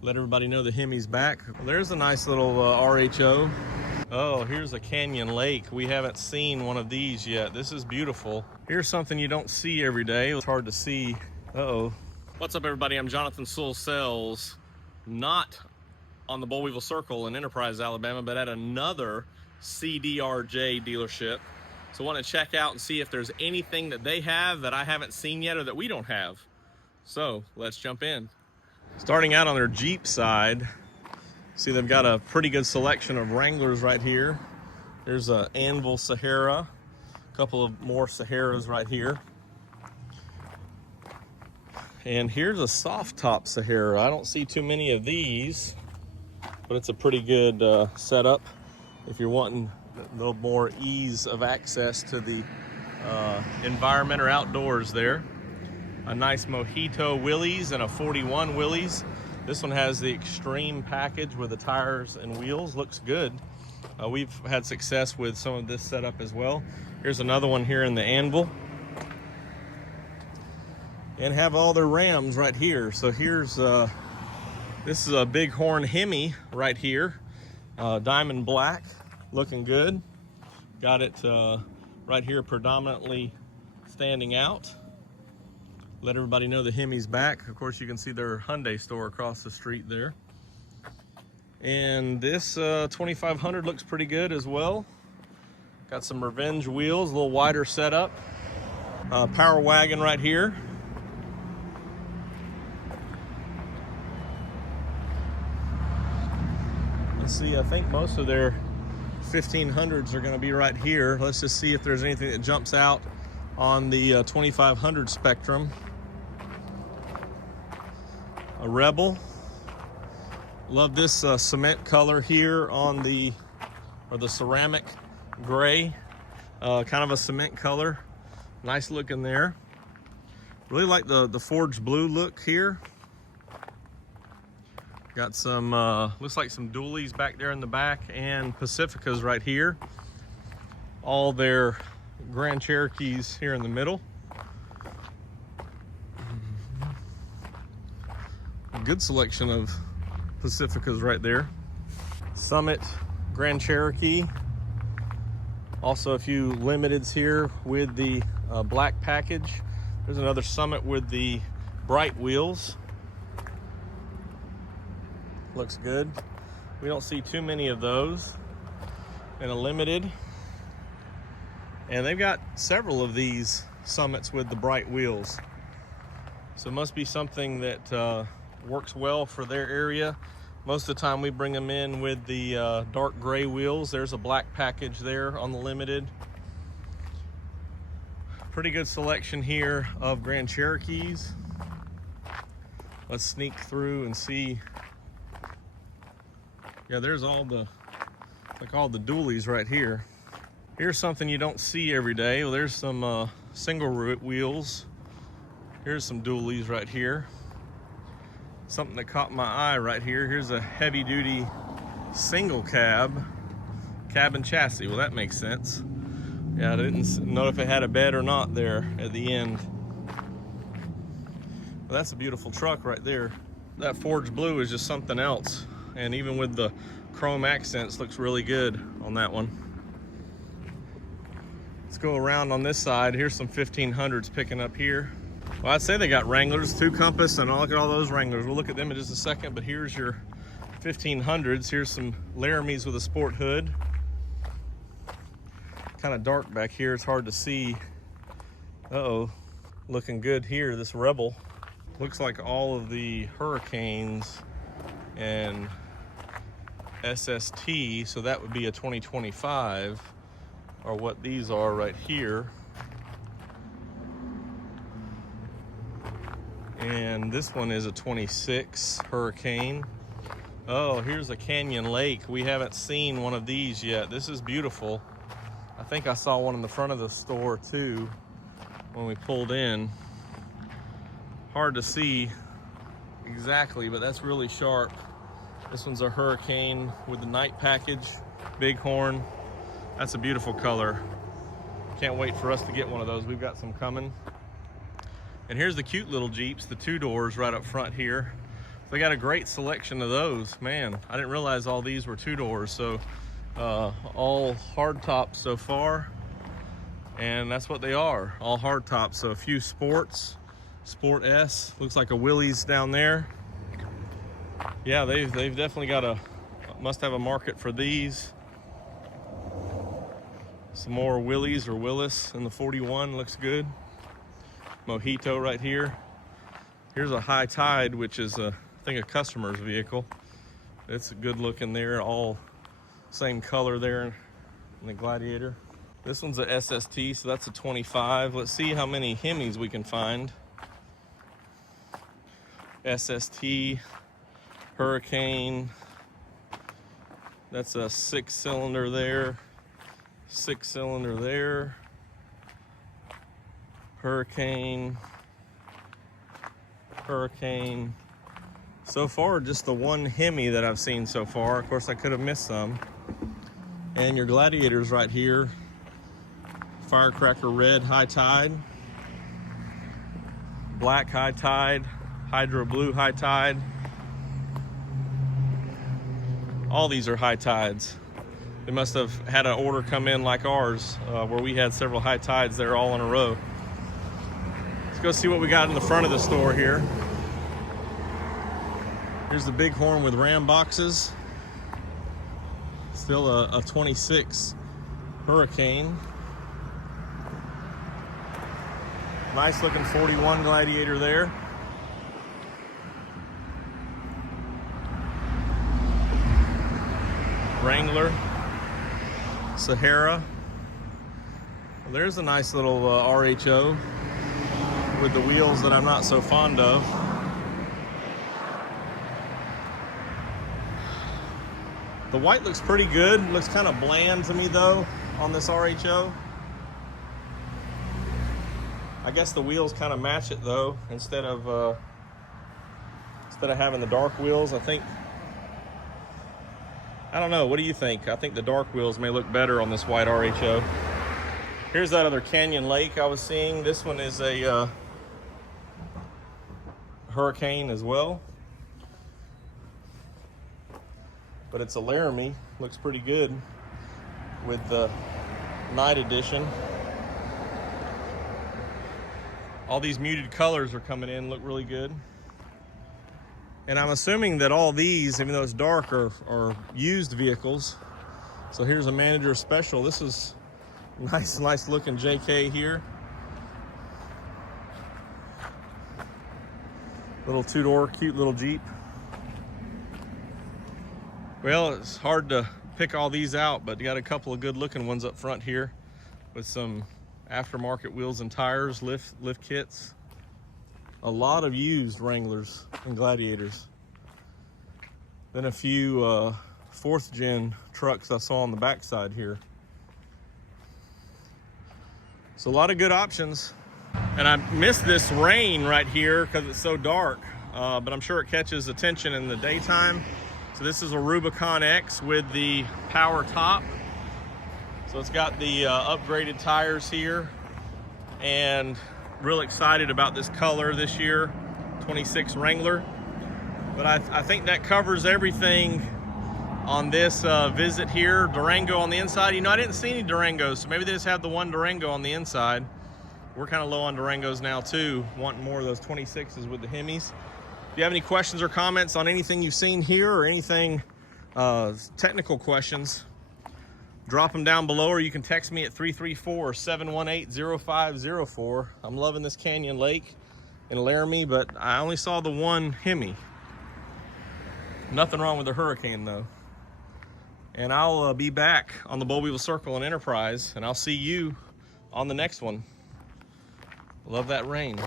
Let everybody know the Hemi's back. There's a nice little RHO. Oh, here's a canyon lake. We haven't seen one of these yet. This is beautiful. Here's something you don't see every day. It's hard to see. Uh-oh. What's up, everybody? I'm Jonathan Sewell Sells, not on the Boll Weevil Circle in Enterprise, Alabama, but at another CDRJ dealership. So I want to check out and see if there's anything that they have that I haven't seen yet or that we don't have. So let's jump in. Starting out on their Jeep side, see they've got a pretty good selection of Wranglers right here. There's a Anvil Sahara, a couple of more Saharas right here. And here's a soft top Sahara. I don't see too many of these, but it's a pretty good setup if you're wanting a little more ease of access to the environment or outdoors there. A nice Mojito Willys and a 41 Willys. This one has the extreme package with the tires and wheels. Looks good. We've had success with some of this setup as well. Here's another one here in the Anvil. And have all their Rams right here. So here's, this is a Bighorn Hemi right here. Diamond black, looking good. Got it right here predominantly standing out. Let everybody know the Hemi's back. Of course, you can see their Hyundai store across the street there. And this 2500 looks pretty good as well. Got some Revenge wheels, a little wider setup. Power wagon right here. Let's see, I think most of their 1500s are gonna be right here. Let's just see if there's anything that jumps out on the 2500 spectrum. A Rebel. Love this cement color here on the, or the ceramic gray. Kind of a cement color. Nice looking there. Really like the forged blue look here. Got some, looks like some dualies back there in the back and Pacificas right here. All their Grand Cherokees here in the middle. A good selection of Pacificas right there. Summit Grand Cherokee. Also a few limiteds here with the black package. There's another Summit with the bright wheels. Looks good. We don't see too many of those in a limited. And they've got several of these Summits with the bright wheels. So it must be something that works well for their area. Most of the time we bring them in with the dark gray wheels. There's a black package there on the limited. Pretty good selection here of Grand Cherokees. Let's sneak through and see. Yeah, there's all the, like all the dualies right here. Here's something you don't see every day. Well, there's some single wheels. Here's some dualies right here. Something that caught my eye right here. Here's a heavy duty single cab and chassis. Well, that makes sense. Yeah, I didn't know if it had a bed or not there at the end. Well, that's a beautiful truck right there. That forged blue is just something else. And even with the chrome accents, looks really good on that one. Let's go around on this side. Here's some 1500s picking up here. Well, I'd say they got Wranglers, 2 Compass, and look at all those Wranglers. We'll look at them in just a second, but here's your 1500s. Here's some Laramies with a sport hood. Kind of dark back here, it's hard to see. Uh-oh, looking good here, this Rebel. Looks like all of the Hurricanes and SST, so that would be a 2025, or what these are right here. And this one is a 26 Hurricane. Oh, here's a Canyon Lake. We haven't seen one of these yet. This is beautiful. I think I saw one in the front of the store too when we pulled in. Hard to see exactly, but that's really sharp. This one's a Hurricane with the night package, Bighorn. That's a beautiful color. Can't wait for us to get one of those. We've got some coming. And here's the cute little Jeeps, the 2 doors right up front here. They got a great selection of those. Man, I didn't realize all these were 2-doors. So all hard tops so far. And that's what they are, all hard tops. So a few sports, Sport S, looks like a Willys down there. Yeah, they've definitely got must have a market for these. Some more Willys or Willis in the 41, looks good. Mojito right here. Here's a High Tide, which is I think a customer's vehicle. It's good looking there, all same color there in the Gladiator. This one's a SST, so that's a 25. Let's see how many Hemis we can find. SST, Hurricane. That's a 6-cylinder there. 6-cylinder there. Hurricane. Hurricane. So far, just the one Hemi that I've seen so far. Of course, I could have missed some. And your Gladiators right here. Firecracker red High Tide, black High Tide, Hydro blue High Tide. All these are High Tides. They must have had an order come in like ours, where we had several High Tides there all in a row. Let's go see what we got in the front of the store here. Here's the Bighorn with Ram boxes. Still a 26 Hurricane. Nice looking 41 Gladiator there. Wrangler, Sahara. Well, there's a nice little RHO with the wheels that I'm not so fond of. The white looks pretty good. Looks kind of bland to me though on this RHO. I guess the wheels kind of match it though, instead of having the dark wheels. I don't know, what do you think? I think the dark wheels may look better on this white RHO. Here's that other Canyon Lake I was seeing. This one is a Hurricane as well, but it's a Laramie. Looks pretty good with the night edition. All these muted colors are coming in, look really good. And I'm assuming that all these, even though it's dark, are used vehicles. So here's a Manager Special. This is nice looking JK here. Little 2-door, cute little Jeep. Well, it's hard to pick all these out, but you got a couple of good looking ones up front here with some aftermarket wheels and tires, lift kits. A lot of used Wranglers and Gladiators. Then a few 4th gen trucks I saw on the backside here. So a lot of good options. And I missed this rain right here because it's so dark, but I'm sure it catches attention in the daytime. So this is a Rubicon X with the power top. So it's got the upgraded tires here, and real excited about this color this year, 26 Wrangler. But I think that covers everything on this visit here. Durango on the inside. You know, I didn't see any Durangos, so maybe they just have the one Durango on the inside. We're kind of low on Durangos now too, wanting more of those 26s with the Hemis. If you have any questions or comments on anything you've seen here or anything technical questions, drop them down below, or you can text me at 334-718-0504. I'm loving this Canyon Lake in Laramie, but I only saw the one Hemi. Nothing wrong with the Hurricane though. And I'll be back on the Boll Weevil Circle in Enterprise, and I'll see you on the next one. Love that rain.